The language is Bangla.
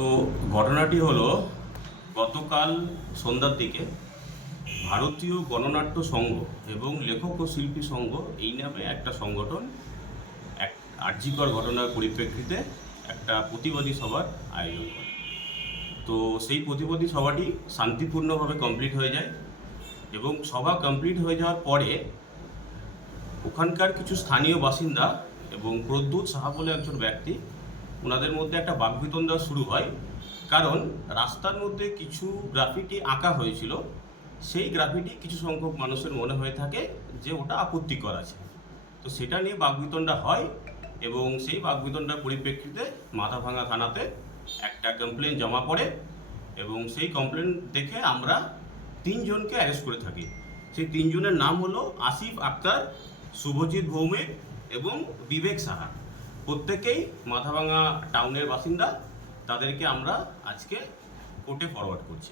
তো ঘটনাটি হলো গতকাল সন্ধ্যার দিকে ভারতীয় গণনাট্য সংঘ এবং লেখক ও শিল্পী সংঘ এই নামে একটা সংগঠন এক আর্যিকর ঘটনার পরিপ্রেক্ষিতে একটা প্রতিবাদী সভার আয়োজন করে তো সেই প্রতিবাদী সভাটি শান্তিপূর্ণভাবে কমপ্লিট হয়ে যায় এবং সভা কমপ্লিট হয়ে যাওয়ার পরে ওখানকার কিছু স্থানীয় বাসিন্দা এবং প্রদ্যুৎ সাহা বলে একজন ব্যক্তি ওনাদের মধ্যে একটা বাকবিতণ্ডা শুরু হয় কারণ রাস্তার মধ্যে কিছু গ্রাফিটি আঁকা হয়েছিল সেই গ্রাফিটি কিছু সংখ্যক মানুষের মনে হয়ে থাকে যে ওটা আপত্তিকর আছে তো সেটা নিয়ে বাকবিতণ্ডা হয় এবং সেই বাকবিতণ্ডার পরিপ্রেক্ষিতে মাথাভাঙা থানাতে একটা কমপ্লেন জমা পড়ে এবং সেই কমপ্লেন দেখে আমরা তিনজনকে অ্যারেস্ট করে থাকি সেই তিনজনের নাম হলো আসিফ আক্তার শুভজিৎ ভৌমিক এবং বিবেক সাহা প্রত্যেকেই মাথাভাঙা টাউনের বাসিন্দা তাদেরকে আমরা আজকে কোর্টে ফরওয়ার্ড করছি